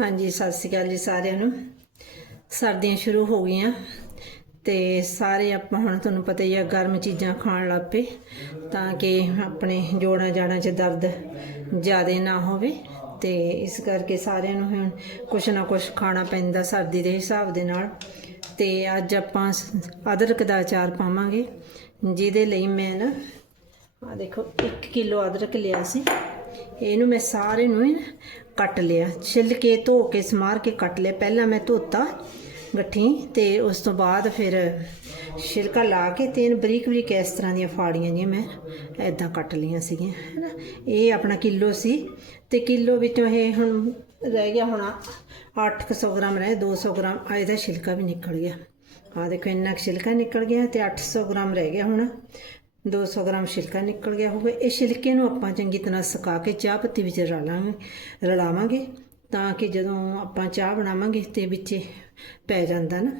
ਹਾਂਜੀ, ਸਤਿ ਸ਼੍ਰੀ ਅਕਾਲ ਜੀ ਸਾਰਿਆਂ ਨੂੰ। ਸਰਦੀਆਂ ਸ਼ੁਰੂ ਹੋ ਗਈਆਂ ਤੇ ਸਾਰੇ ਆਪਾਂ ਹੁਣ ਤੁਹਾਨੂੰ ਪਤਾ ਹੀ ਆ ਗਰਮ ਚੀਜ਼ਾਂ ਖਾਣ ਲੱਗ ਪਏ ਤਾਂ ਕਿ ਆਪਣੇ ਜੋੜਾਂ ਜਾੜਾਂ 'ਚ ਦਰਦ ਜ਼ਿਆਦਾ ਨਾ ਹੋਵੇ ਤੇ ਇਸ ਕਰਕੇ ਸਾਰਿਆਂ ਨੂੰ ਹੁਣ ਕੁਛ ਨਾ ਕੁਛ ਖਾਣਾ ਪੈਂਦਾ ਸਰਦੀ ਦੇ ਹਿਸਾਬ ਦੇ ਨਾਲ। ਤੇ ਅੱਜ ਆਪਾਂ ਅਦਰਕ ਦਾ ਅਚਾਰ ਪਾਵਾਂਗੇ, ਜਿਹਦੇ ਲਈ ਮੈਂ ਨਾ ਆ ਦੇਖੋ 1 ਕਿਲੋ ਅਦਰਕ ਲਿਆ ਸੀ। ਇਹਨੂੰ ਮੈਂ ਸਾਰੇ ਨੂੰ ਹੀ ਕੱਟ ਲਿਆ। ਛਿੱਲ ਕੇ, ਧੋ ਕੇ, ਸਮਾਰ ਕੇ ਕੱਟ ਲਿਆ। ਪਹਿਲਾਂ ਮੈਂ ਧੋਤਾ ਗੱਠੀ ਤੇ ਉਸ ਤੋਂ ਬਾਅਦ ਫਿਰ ਛਿਲਕਾ ਲਾ ਕੇ ਤੇ ਬਰੀਕ ਬਰੀਕ ਇਸ ਤਰ੍ਹਾਂ ਦੀਆਂ ਫਾੜੀਆਂ ਜਿਹੀਆਂ ਮੈਂ ਐਦਾਂ ਕੱਟ ਲਈਆਂ ਸੀਗੀਆਂ, ਹੈਨਾ। ਇਹ ਆਪਣਾ ਕਿਲੋ ਸੀ ਤੇ ਕਿਲੋ ਵਿੱਚੋਂ ਇਹ ਹੁਣ ਰਹਿ ਗਿਆ ਹੁਣ 800 ਗ੍ਰਾਮ ਰਹਿ 200 ਗ੍ਰਾਮ। ਆ ਇਹਦਾ ਛਿਲਕਾ ਵੀ ਨਿਕਲ ਗਿਆ। ਆ ਦੇਖੋ ਇੰਨਾ ਕੁ ਛਿਲਕਾ ਨਿਕਲ ਗਿਆ ਤੇ 800 ਗ੍ਰਾਮ ਰਹਿ ਗਿਆ ਹੁਣ। 200 ਗ੍ਰਾਮ ਛਿਲਕਾ ਨਿਕਲ ਗਿਆ ਹੋਵੇ। ਇਹ ਛਿਲਕੇ ਨੂੰ ਆਪਾਂ ਚੰਗੀ ਤਰ੍ਹਾਂ ਸੁਕਾ ਕੇ ਚਾਹ ਪੱਤੀ ਵਿੱਚ ਰਲਾਵਾਂਗੇ ਰਲਾਵਾਂਗੇ ਤਾਂ ਕਿ ਜਦੋਂ ਆਪਾਂ ਚਾਹ ਬਣਾਵਾਂਗੇ ਤੇ ਵਿੱਚ ਪੈ ਜਾਂਦਾ ਨਾ।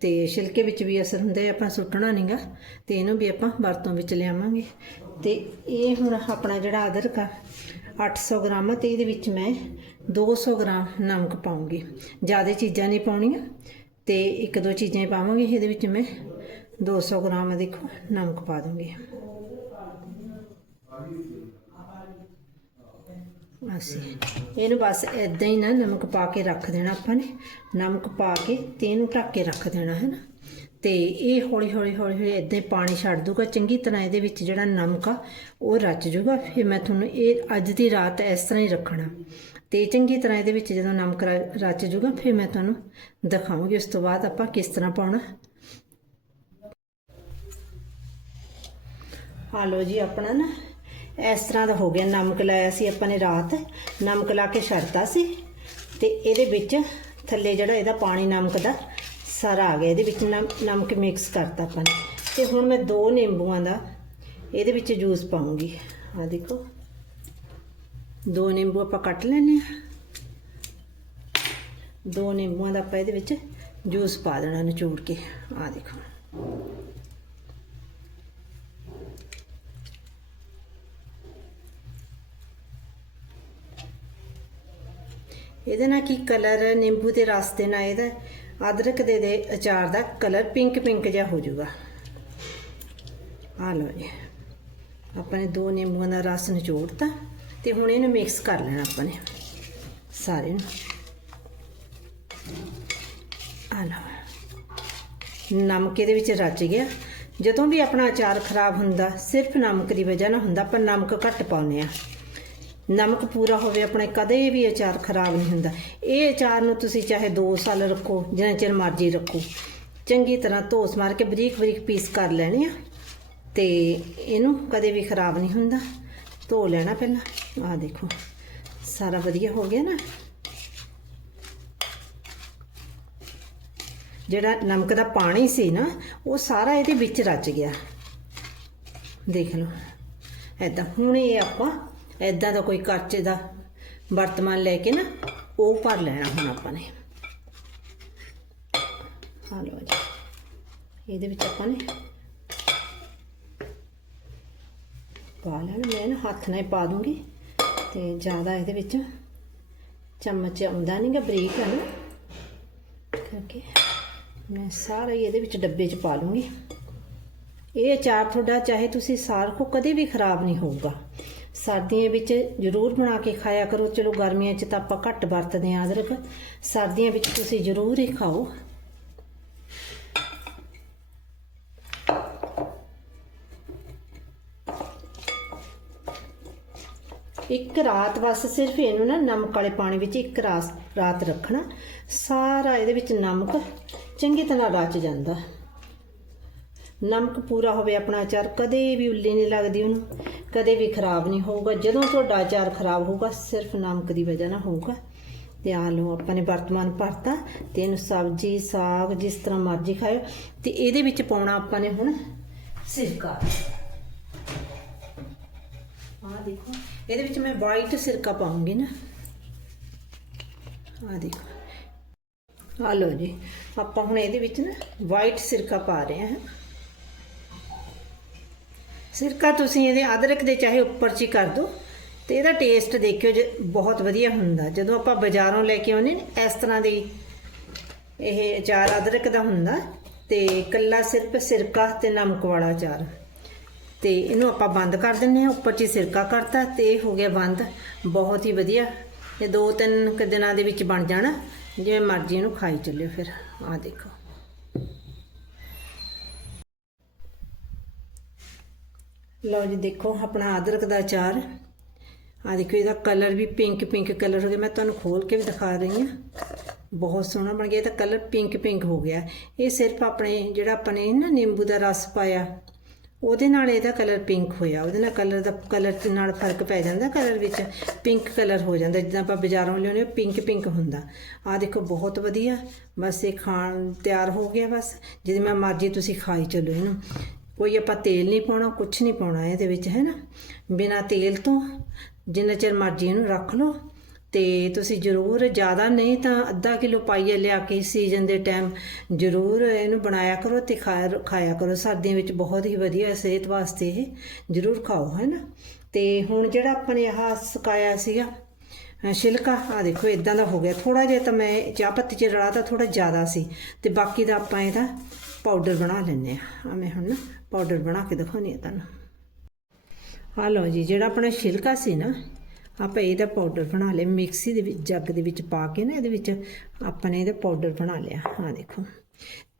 ਤੇ ਛਿਲਕੇ ਵਿੱਚ ਵੀ ਅਸਰ ਹੁੰਦਾ ਹੈ ਆਪਾਂ ਸੁੱਟਣਾ ਨਹੀਂਗਾ ਤੇ ਇਹਨੂੰ ਵੀ ਆਪਾਂ ਵਰਤੋਂ ਵਿੱਚ ਲਿਆਵਾਂਗੇ। ਤੇ ਇਹ ਹੁਣ ਆਪਣਾ ਜਿਹੜਾ ਅਦਰਕ ਆ 800 ਗ੍ਰਾਮ ਆ ਤੇ ਇਹਦੇ ਵਿੱਚ ਮੈਂ 200 ਗ੍ਰਾਮ ਨਮਕ ਪਾਉਂਗੀ। ਜ਼ਿਆਦਾ ਚੀਜ਼ਾਂ ਨਹੀਂ ਪਾਉਣੀਆਂ ਤੇ ਇੱਕ ਦੋ ਚੀਜ਼ਾਂ ਪਾਵਾਂਗੇ, ਇਹਦੇ ਵਿੱਚ ਮੈਂ 200 ਗ੍ਰਾਮ ਦੇਖੋ, ਨਮਕ ਪਾ ਦੂੰਗੀ। ਅਸੀਂ ਇਹਨੂੰ ਬਸ ਇਦਾਂ ਹੀ ਨਾ ਨਮਕ ਪਾ ਕੇ ਰੱਖ ਦੇਣਾ ਆਪਾਂ ਨੇ। ਨਮਕ ਪਾ ਕੇ ਤੇ ਇਹਨੂੰ ਢੱਕ ਕੇ ਰੱਖ ਦੇਣਾ ਹੈ ਨਾ ਤੇ ਇਹ ਹੌਲੀ ਹੌਲੀ ਹੌਲੀ ਹੌਲੀ ਇਦਾਂ ਹੀ ਪਾਣੀ ਛੱਡ ਦੂਗਾ। ਚੰਗੀ ਤਰ੍ਹਾਂ ਇਹਦੇ ਵਿੱਚ ਜਿਹੜਾ ਨਮਕ ਆ, ਉਹ ਰਚ ਜੂਗਾ ਫਿਰ ਮੈਂ ਤੁਹਾਨੂੰ ਇਹ ਅੱਜ ਦੀ ਰਾਤ ਇਸ ਤਰ੍ਹਾਂ ਹੀ ਰੱਖਣਾ। ਤੇ ਚੰਗੀ ਤਰ੍ਹਾਂ ਇਹਦੇ ਵਿੱਚ ਜਦੋਂ ਨਮਕ ਰ- ਰਚ ਜੂਗਾ ਫਿਰ ਮੈਂ ਤੁਹਾਨੂੰ ਦਿਖਾਉਂਗੀ। ਉਸ ਤੋਂ ਬਾਅਦ ਆਪਾਂ ਕਿਸ ਤਰ੍ਹਾਂ ਪਾਉਣਾ। ਆ ਲੋ ਜੀ, ਆਪਣਾ ਨਾ ਇਸ ਤਰ੍ਹਾਂ ਦਾ ਹੋ ਗਿਆ ਨਮਕ ਲਾਇਆ ਸੀ ਆਪਾਂ ਨੇ ਰਾਤ। ਨਮਕ ਲਾ ਕੇ ਛੱਡਤਾ ਸੀ ਤੇ ਇਹਦੇ ਵਿੱਚ ਥੱਲੇ ਜਿਹੜਾ ਇਹਦਾ ਪਾਣੀ ਨਮਕ ਦਾ ਸਾਰਾ ਆ ਗਿਆ। ਇਹਦੇ ਵਿੱਚ ਨਮ- ਨਮਕ ਮਿਕਸ ਕਰਤਾ ਆਪਾਂ ਨੇ। ਤੇ ਹੁਣ ਮੈਂ ਦੋ ਨਿੰਬੂਆਂ ਦਾ ਇਹਦੇ ਵਿੱਚ ਜੂਸ ਪਾਉਂਗੀ। ਆ ਦੇਖੋ। ਦੋ ਨਿੰਬੂ ਆਪਾਂ ਕੱਟ ਲੈਣੇ ਆ ਦੋ ਨਿੰਬੂਆਂ ਦਾ ਆਪਾਂ ਇਹਦੇ ਵਿੱਚ ਜੂਸ ਪਾ ਦੇਣਾ ਨਿਚੋੜ ਕੇ। ਆ ਦੇਖੋ। ਇਹਦੇ ਨਾਲ ਕੀ ਕਲਰ ਨਿੰਬੂ ਦੇ ਰਸ ਦੇ ਨਾਲ ਇਹਦਾ ਅਦਰਕ ਦੇ ਦੇ ਅਚਾਰ ਦਾ ਕਲਰ ਪਿੰਕ ਪਿੰਕ ਜਿਹਾ ਹੋ ਜਾਊਗਾ। ਆ ਲਓ ਜੀ। ਆਪਾਂ ਨੇ ਦੋ ਨਿੰਬੂਆਂ ਦਾ ਰਸ ਨਿਚੋੜਤਾ ਤੇ ਹੁਣ ਇਹਨੂੰ ਮਿਕਸ ਕਰ ਲੈਣਾ ਆਪਾਂ ਨੇ। ਸਾਰੇ ਨੂੰ। ਆ ਲਓ। ਨਮਕ ਇਹਦੇ ਵਿੱਚ ਰਚ ਗਿਆ। ਜਦੋਂ ਵੀ ਆਪਣਾ ਅਚਾਰ ਖਰਾਬ ਹੁੰਦਾ, ਸਿਰਫ ਨਮਕ ਦੀ ਵਜ੍ਹਾ ਨਾਲ ਹੁੰਦਾ ਪਰ ਨਮਕ ਘੱਟ ਪਾਉਂਦੇ ਆ ਨਮਕ ਪੂਰਾ ਹੋਵੇ, ਆਪਣੇ ਕਦੇ ਵੀ ਅਚਾਰ ਖਰਾਬ ਨਹੀਂ ਹੁੰਦਾ। ਇਹ ਅਚਾਰ ਨੂੰ ਤੁਸੀਂ ਚਾਹੇ 2 ਸਾਲ ਰੱਖੋ, ਜਿੰਨਾ ਚਿਰ ਮਰਜ਼ੀ ਰੱਖੋ। ਚੰਗੀ ਤਰ੍ਹਾਂ ਧੋਸ ਮਾਰ ਕੇ ਬਰੀਕ ਬਰੀਕ ਪੀਸ ਕਰ ਲੈਣੇ ਆ, ਤੇ ਇਹਨੂੰ ਕਦੇ ਵੀ ਖਰਾਬ ਨਹੀਂ ਹੁੰਦਾ। ਧੋ ਲੈਣਾ ਪਹਿਲਾਂ। ਆਹ ਦੇਖੋ, ਸਾਰਾ ਵਧੀਆ ਹੋ ਗਿਆ ਨਾ। ਜਿਹੜਾ ਨਮਕ ਦਾ ਪਾਣੀ ਸੀ ਨਾ, ਉਹ ਸਾਰਾ ਇਹਦੇ ਵਿੱਚ ਰਚ ਗਿਆ। ਦੇਖ ਲਓ। ਐਦਾਂ ਹੁਣ ਇਹ ਆਪਾਂ ਐਦਾਂ ਦਾ ਕੋਈ ਕਰਚੇ ਦਾ ਵਰਤਮਾਨ ਲੈ ਕੇ ਨਾ, ਉਹ ਭਰ ਲੈਣਾ ਹੁਣ ਆਪਾਂ ਨੇ। ਹਾਂ ਲਓ ਜੀ, ਇਹਦੇ ਵਿੱਚ ਆਪਾਂ ਨੇ ਪਾ ਲੈਣ, ਮੈਂ ਨਾ ਹੱਥ ਨਾਲ ਪਾ ਦੂੰਗੀ ਤੇ ਜ਼ਿਆਦਾ ਇਹਦੇ ਵਿੱਚ ਚਮਚ ਆਉਂਦਾ ਨਹੀਂਗਾ ਬਰੀਕ ਹੈ ਨਾ ਕਰਕੇ ਮੈਂ ਸਾਰਾ ਹੀ ਇਹਦੇ ਵਿੱਚ ਡੱਬੇ 'ਚ ਪਾ ਲੂੰਗੀ ਇਹ ਅਚਾਰ ਤੁਹਾਡਾ, ਚਾਹੇ ਤੁਸੀਂ ਸਾਲ ਕੋ ਕਦੇ ਵੀ ਖਰਾਬ ਨਹੀਂ ਹੋਊਗਾ। ਸਰਦੀਆਂ ਵਿੱਚ ਜ਼ਰੂਰ ਬਣਾ ਕੇ ਖਾਇਆ ਕਰੋ। ਚਲੋ ਗਰਮੀਆਂ 'ਚ ਤਾਂ ਆਪਾਂ ਘੱਟ ਵਰਤਦੇ ਆਂ ਅਦਰਕ। ਸਰਦੀਆਂ ਵਿੱਚ ਤੁਸੀਂ ਜ਼ਰੂਰ ਹੀ ਖਾਓ। ਇੱਕ ਰਾਤ ਬਸ ਸਿਰਫ ਇਹਨੂੰ ਨਾ ਨਮਕ ਵਾਲੇ ਪਾਣੀ ਵਿੱਚ ਇੱਕ ਰਾਤ ਰਾਤ ਰੱਖਣਾ। ਸਾਰਾ ਇਹਦੇ ਵਿੱਚ ਨਮਕ ਚੰਗੀ ਤਰ੍ਹਾਂ ਰਚ ਜਾਂਦਾ। ਨਮਕ ਪੂਰਾ ਹੋਵੇ ਆਪਣਾ ਅਚਾਰ, ਕਦੇ ਵੀ ਉੱਲੀ ਨਹੀਂ ਲੱਗਦੀ ਉਹਨੂੰ। ਕਦੇ ਵੀ ਖਰਾਬ ਨਹੀਂ ਹੋਊਗਾ। ਜਦੋਂ ਤੁਹਾਡਾ ਆਚਾਰ ਖਰਾਬ ਹੋਊਗਾ, ਸਿਰਫ ਨਮਕ ਦੀ ਵਜ੍ਹਾ ਨਾਲ ਹੋਊਗਾ। ਤੇ ਆ ਲਓ, ਆਪਾਂ ਨੇ ਵਰਤਮਾਨ ਭਰਤਾ ਤੇ ਇਹਨੂੰ ਸਬਜ਼ੀ, ਸਾਗ ਜਿਸ ਤਰ੍ਹਾਂ ਮਰਜ਼ੀ ਖਾਓ ਤੇ ਇਹਦੇ ਵਿੱਚ ਪਾਉਣਾ ਆਪਾਂ ਨੇ ਹੁਣ ਸਿਰਕਾ। ਆ ਦੇਖੋ, ਇਹਦੇ ਵਿੱਚ ਮੈਂ ਵਾਈਟ ਸਿਰਕਾ ਪਾਉਂਗੀ ਨਾ। ਆ ਦੇਖੋ। ਆ ਲਓ ਜੀ, ਆਪਾਂ ਹੁਣ ਇਹਦੇ ਵਿੱਚ ਨਾ ਵਾਈਟ ਸਿਰਕਾ ਪਾ ਰਹੇ ਹਾਂ। ਸਿਰਕਾ ਤੁਸੀਂ ਇਹਦੇ ਅਦਰਕ ਦੇ ਚਾਹੇ ਉੱਪਰ ਚ ਹੀ ਕਰ ਦਿਓ, ਤੇ ਇਹਦਾ ਟੇਸਟ ਦੇਖਿਓ ਜੇ ਬਹੁਤ ਵਧੀਆ ਹੁੰਦਾ। ਜਦੋਂ ਆਪਾਂ ਬਾਜ਼ਾਰੋਂ ਲੈ ਕੇ ਆਉਂਦੇ ਨੇ, ਇਸ ਤਰ੍ਹਾਂ ਦੇ ਇਹ ਅਚਾਰ ਅਦਰਕ ਦਾ ਹੁੰਦਾ, ਤੇ ਕੱਲਾ ਸਿਰਫ ਸਿਰਕਾ ਤੇ ਨਮਕ ਵਾਲਾ ਅਚਾਰ। ਤੇ ਇਹਨੂੰ ਆਪਾਂ ਬੰਦ ਕਰ ਦਿੰਨੇ ਆ ਉੱਪਰ 'ਚ ਹੀ ਸਿਰਕਾ ਕਰਤਾ, ਤੇ ਇਹ ਹੋ ਗਿਆ ਬੰਦ। ਬਹੁਤ ਹੀ ਵਧੀਆ। ਇਹ ਦੋ ਤਿੰਨ ਕੁ ਦਿਨਾਂ ਦੇ ਵਿੱਚ ਬਣ ਜਾਣਾ। ਜਿਵੇਂ ਮਰਜ਼ੀ ਇਹਨੂੰ ਖਾਈ ਚੱਲਿਓ ਫਿਰ। ਆਹ ਦੇਖੋ। ਲਓ ਜੀ ਦੇਖੋ, ਆਪਣਾ ਅਦਰਕ ਦਾ ਅਚਾਰ। ਆ ਦੇਖੋ, ਇਹਦਾ ਕਲਰ ਵੀ ਪਿੰਕ ਪਿੰਕ ਕਲਰ ਹੋ ਗਿਆ। ਮੈਂ ਤੁਹਾਨੂੰ ਖੋਲ ਕੇ ਵੀ ਦਿਖਾ ਰਹੀ ਹਾਂ। ਬਹੁਤ ਸੋਹਣਾ ਬਣ ਗਿਆ। ਇਹਦਾ ਕਲਰ ਪਿੰਕ ਪਿੰਕ ਹੋ ਗਿਆ। ਇਹ ਸਿਰਫ ਆਪਣੇ ਜਿਹੜਾ ਆਪਾਂ ਨੇ ਨਾ ਨਿੰਬੂ ਦਾ ਰਸ ਪਾਇਆ, ਉਹਦੇ ਨਾਲ ਇਹਦਾ ਕਲਰ ਪਿੰਕ ਹੋਇਆ। ਉਹਦੇ ਨਾਲ ਕਲਰ ਦਾ, ਕਲਰ ਦੇ ਨਾਲ ਫ਼ਰਕ ਪੈ ਜਾਂਦਾ ਕਲਰ ਵਿੱਚ। ਪਿੰਕ ਕਲਰ ਹੋ ਜਾਂਦਾ। ਜਿੱਦਾਂ ਆਪਾਂ ਬਾਜ਼ਾਰੋਂ ਲਿਆਉਂਦੇ ਹਾਂ ਪਿੰਕ ਪਿੰਕ ਹੁੰਦਾ। ਆ ਦੇਖੋ, ਬਹੁਤ ਵਧੀਆ। ਬਸ ਇਹ ਖਾਣ ਤਿਆਰ ਹੋ ਗਿਆ ਬਸ। ਜਿਹਦੇ ਮੈਂ ਮਰਜ਼ੀ ਤੁਸੀਂ ਖਾਈ ਚੱਲੋ ਇਹਨੂੰ। ਕੋਈ ਆਪਾਂ ਤੇਲ ਨਹੀਂ ਪਾਉਣਾ ਕੁਝ ਨਹੀਂ ਪਾਉਣਾ ਇਹਦੇ ਵਿੱਚ ਹੈ ਨਾ ਬਿਨਾ ਤੇਲ ਤੋਂ ਜਿੰਨਾ ਚਿਰ ਮਰਜ਼ੀ ਇਹਨੂੰ ਰੱਖ ਲਓ। ਤੇ ਤੁਸੀਂ ਜ਼ਰੂਰ ਜ਼ਿਆਦਾ ਨਹੀਂ ਤਾਂ ਅੱਧਾ ਕਿਲੋ ਪਾਈਏ ਲਿਆ ਕੇ ਸੀਜ਼ਨ ਦੇ ਟਾਈਮ ਜ਼ਰੂਰ ਇਹਨੂੰ ਬਣਾਇਆ ਕਰੋ ਤੇ ਖਾਇਆ ਖਾਇਆ ਕਰੋ। ਸਰਦੀਆਂ ਵਿੱਚ ਬਹੁਤ ਹੀ ਵਧੀਆ ਸਿਹਤ ਵਾਸਤੇ ਇਹ ਜ਼ਰੂਰ ਖਾਓ ਹੈ ਨਾ ਤੇ ਹੁਣ ਜਿਹੜਾ ਆਪਾਂ ਨੇ ਆਹ ਸੁਕਾਇਆ ਸੀਗਾ ਛਿਲਕਾ ਆ ਦੇਖੋ ਇਦਾਂ ਦਾ ਹੋ ਗਿਆ। ਥੋੜਾ ਜਿਹਾ ਤਾਂ ਮੈਂ ਚਾਹ ਪੱਤੀ ਚ ਰਲਾ ਤਾਂ ਥੋੜਾ ਜ਼ਿਆਦਾ ਸੀ। ਤੇ ਬਾਕੀ ਦਾ ਆਪਾਂ ਇਹਦਾ ਪਾਊਡਰ ਬਣਾ ਲੈਂਦੇ ਆ ਆ ਮੈਂ ਹੁਣ ਨਾ ਪਾਊਡਰ ਬਣਾ ਕੇ ਦਿਖਾਉਣੀ ਆ ਤੁਹਾਨੂੰ। ਆ ਲਓ ਜੀ, ਜਿਹੜਾ ਆਪਣਾ ਛਿਲਕਾ ਸੀ ਨਾ, ਆਪਾਂ ਇਹਦਾ ਪਾਊਡਰ ਬਣਾ ਲਿਆ। ਮਿਕਸੀ ਦੇ ਵਿੱਚ, ਜੱਗ ਦੇ ਵਿੱਚ ਪਾ ਕੇ ਨਾ, ਇਹਦੇ ਵਿੱਚ ਆਪਾਂ ਨੇ ਇਹਦਾ ਪਾਊਡਰ ਬਣਾ ਲਿਆ। ਆ ਦੇਖੋ।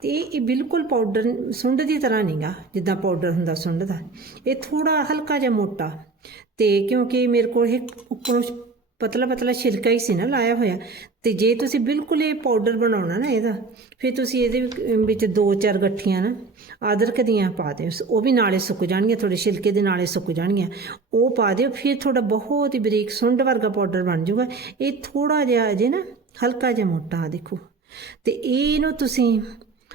ਤੇ ਇਹ ਬਿਲਕੁਲ ਪਾਊਡਰ ਸੁੰਡ ਦੀ ਤਰ੍ਹਾਂ ਨਹੀਂਗਾ ਜਿੱਦਾਂ ਪਾਊਡਰ ਹੁੰਦਾ ਸੁੰਡ ਦਾ। ਇਹ ਥੋੜਾ ਹਲਕਾ ਜਿਹਾ ਮੋਟਾ। ਤੇ ਕਿਉਂਕਿ ਮੇਰੇ ਕੋਲ ਇਹ ਉੱਪਰੋਂ ਪਤਲਾ ਪਤਲਾ ਛਿਲਕਾ ਹੀ ਸੀ ਨਾ ਲਾਇਆ ਹੋਇਆ। ਤੇ ਜੇ ਤੁਸੀਂ ਬਿਲਕੁਲ ਇਹ ਪਾਊਡਰ ਬਣਾਉਣਾ ਨਾ ਇਹਦਾ, ਫਿਰ ਤੁਸੀਂ ਇਹਦੇ ਵਿੱਚ- ਦੋ ਚਾਰ ਗੱਠੀਆਂ ਨਾ ਅਦਰਕ ਦੀਆਂ ਪਾ ਦਿਓ। ਉਹ ਵੀ ਨਾਲੇ ਸੁੱਕ ਜਾਣਗੀਆਂ ਥੋੜੇ ਛਿਲਕੇ ਦੇ ਨਾਲੇ ਸੁੱਕ ਜਾਣਗੀਆਂ। ਉਹ ਪਾ ਦਿਓ, ਫਿਰ ਥੋੜਾ ਬਹੁਤ ਹੀ ਬਰੀਕ ਸੁੰਡ ਵਰਗਾ ਪਾਊਡਰ ਬਣ ਜਾਊਗਾ। ਇਹ ਥੋੜਾ ਜਿਹਾ ਅਜੇ ਨਾ, ਹਲਕਾ ਜਿਹਾ ਮੋਟਾ ਦੇਖੋ। ਤੇ ਇਹਨੂੰ ਤੁਸੀਂ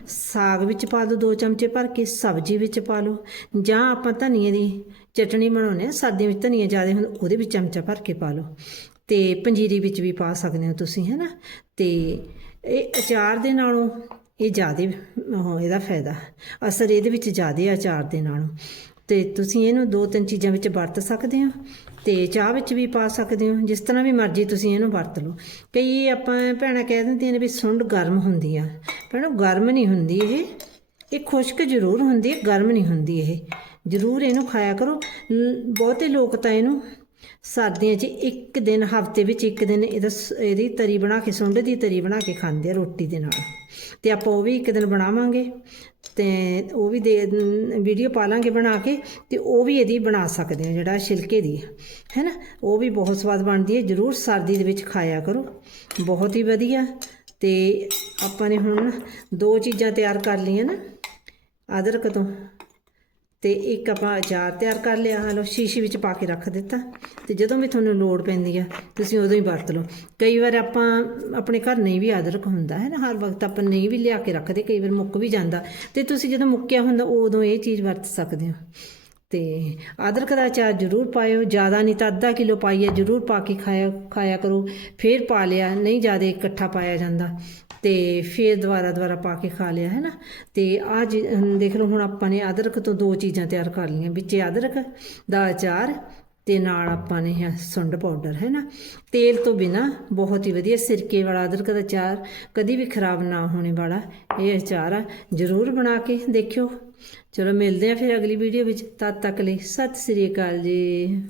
ਸਾਗ ਵਿੱਚ ਪਾ ਦਿਓ, ਦੋ ਚਮਚੇ ਭਰ ਕੇ, ਸਬਜ਼ੀ ਵਿੱਚ ਪਾ ਲਓ। ਜਾਂ ਆਪਾਂ ਧਨੀਏ ਦੀ ਚਟਣੀ ਬਣਾਉਂਦੇ ਆ ਸਰਦੀਆਂ ਵਿੱਚ ਧਨੀਆ ਜ਼ਿਆਦਾ ਹੁੰਦਾ, ਉਹਦੇ ਵਿੱਚ ਚਮਚਾ ਭਰ ਕੇ ਪਾ ਲਓ। ਤੇ ਪੰਜੀਰੀ ਵਿੱਚ ਵੀ ਪਾ ਸਕਦੇ ਹੋ ਤੁਸੀਂ, ਹੈਨਾ? ਤੇ ਇਹ ਅਚਾਰ ਦੇ ਨਾਲੋਂ ਇਹ ਜ਼ਿਆਦਾ ਇਹਦਾ ਫਾਇਦਾ। ਅਸਰ ਇਹਦੇ ਵਿੱਚ ਜ਼ਿਆਦਾ ਹੈ ਅਚਾਰ ਦੇ ਨਾਲੋਂ। ਤੇ ਤੁਸੀਂ ਇਹਨੂੰ ਦੋ ਤਿੰਨ ਚੀਜ਼ਾਂ ਵਿੱਚ ਵਰਤ ਸਕਦੇ ਹੋ ਤੇ ਚਾਹ ਵਿੱਚ ਵੀ ਪਾ ਸਕਦੇ ਹੋ। ਜਿਸ ਤਰ੍ਹਾਂ ਵੀ ਮਰਜ਼ੀ ਤੁਸੀਂ ਇਹਨੂੰ ਵਰਤ ਲਓ। ਕਈ ਆਪਾਂ ਭੈਣਾਂ ਕਹਿ ਦਿੰਦੀਆਂ ਨੇ ਵੀ ਸੁੰਡ ਗਰਮ ਹੁੰਦੀ ਆ। ਭੈਣੋ, ਗਰਮ ਨਹੀਂ ਹੁੰਦੀ ਇਹ। ਇਹ ਖੁਸ਼ਕ ਜ਼ਰੂਰ ਹੁੰਦੀ ਹੈ, ਗਰਮ ਨਹੀਂ ਹੁੰਦੀ ਇਹ। ਜ਼ਰੂਰ ਇਹਨੂੰ ਖਾਇਆ ਕਰੋ। ਬਹੁਤੇ ਲੋਕ ਤਾਂ ਇਹਨੂੰ ਸਰਦੀਆਂ 'ਚ ਇੱਕ ਦਿਨ, ਹਫ਼ਤੇ ਵਿੱਚ ਇੱਕ ਦਿਨ ਇਹਦਾ ਸ- ਇਹਦੀ ਤਰੀ ਬਣਾ ਕੇ, ਸੁੰਡ ਦੀ ਤਰੀ ਬਣਾ ਕੇ ਖਾਂਦੇ ਆ ਰੋਟੀ ਦੇ ਨਾਲ। ਤੇ ਆਪਾਂ ਉਹ ਵੀ ਇੱਕ ਦਿਨ ਬਣਾਵਾਂਗੇ ਤੇ ਉਹ ਵੀ ਦੇ, ਵੀਡੀਓ ਪਾ ਲਾਂਗੇ ਬਣਾ ਕੇ ਤੇ ਉਹ ਵੀ ਇਹਦੀ ਬਣਾ ਸਕਦੇ ਆ, ਜਿਹੜਾ ਛਿਲਕੇ ਦੀ ਹੈ ਨਾ ਉਹ ਵੀ ਬਹੁਤ ਸਵਾਦ ਬਣਦੀ ਹੈ ਜ਼ਰੂਰ ਸਰਦੀ ਦੇ ਵਿੱਚ ਖਾਇਆ ਕਰੋ। ਬਹੁਤ ਹੀ ਵਧੀਆ। ਤੇ ਆਪਾਂ ਨੇ ਹੁਣ ਦੋ ਚੀਜ਼ਾਂ ਤਿਆਰ ਕਰ ਲਈਆਂ ਨਾ, ਅਦਰਕ ਤੋਂ। ਤੇ ਇੱਕ ਆਪਾਂ ਅਚਾਰ ਤਿਆਰ ਕਰ ਲਿਆ ਹਾਂ ਲੋ ਸ਼ੀਸ਼ੀ ਵਿੱਚ ਪਾ ਕੇ ਰੱਖ ਦਿੱਤਾ। ਤੇ ਜਦੋਂ ਵੀ ਤੁਹਾਨੂੰ ਲੋੜ ਪੈਂਦੀ ਆ, ਤੁਸੀਂ ਉਦੋਂ ਹੀ ਵਰਤ ਲਓ। ਕਈ ਵਾਰ ਆਪਾਂ ਆਪਣੇ ਘਰ ਨਹੀਂ ਵੀ ਅਦਰਕ ਹੁੰਦਾ, ਹੈ ਨਾ? ਹਰ ਵਕਤ ਆਪਾਂ ਨਹੀਂ ਵੀ ਲਿਆ ਕੇ ਰੱਖਦੇ, ਕਈ ਵਾਰ ਮੁੱਕ ਵੀ ਜਾਂਦਾ। ਤੇ ਤੁਸੀਂ ਜਦੋਂ ਮੁੱਕਿਆ ਹੁੰਦਾ, ਉਦੋਂ ਇਹ ਚੀਜ਼ ਵਰਤ ਸਕਦੇ ਹੋ। ਤੇ ਅਦਰਕ ਦਾ ਅਚਾਰ ਜ਼ਰੂਰ ਪਾਇਓ, ਜ਼ਿਆਦਾ ਨਹੀਂ ਤਾਂ ਅੱਧਾ ਕਿਲੋ ਪਾਈਏ ਜ਼ਰੂਰ ਪਾ ਕੇ ਖਾਇਆ ਖਾਇਆ ਕਰੋ। ਫੇਰ ਪਾ ਲਿਆ, ਨਹੀਂ ਜ਼ਿਆਦਾ ਇਕੱਠਾ ਪਾਇਆ ਜਾਂਦਾ। ਤੇ ਫਿਰ ਦੁਬਾਰਾ ਦੁਬਾਰਾ ਪਾ ਕੇ ਖਾ ਲਿਆ ਹੈ ਨਾ ਤੇ ਆ ਦੇਖ ਲਓ, ਹੁਣ ਆਪਾਂ ਨੇ ਅਦਰਕ ਤੋਂ ਦੋ ਚੀਜ਼ਾਂ ਤਿਆਰ ਕਰ ਲਈਆਂ, ਵਿੱਚ ਅਦਰਕ ਦਾ ਅਚਾਰ ਤੇ ਨਾਲ ਆਪਾਂ ਨੇ ਇਹ ਸੁੰਡ ਪਾਊਡਰ ਹੈ ਨਾ ਤੇਲ ਤੋਂ ਬਿਨਾ ਬਹੁਤ ਹੀ ਵਧੀਆ ਸਿਰਕੇ ਵਾਲਾ ਅਦਰਕ ਦਾ ਅਚਾਰ ਕਦੀ ਵੀ ਖਰਾਬ ਨਾ ਹੋਣੇ ਵਾਲਾ ਇਹ ਅਚਾਰ ਆ, ਜ਼ਰੂਰ ਬਣਾ ਕੇ ਦੇਖਿਓ। ਚਲੋ ਮਿਲਦੇ ਆ ਫਿਰ ਅਗਲੀ ਵੀਡੀਓ ਵਿੱਚ, ਤਦ ਤੱਕ ਲਈ ਸਤਿ ਸ੍ਰੀ ਅਕਾਲ ਜੀ।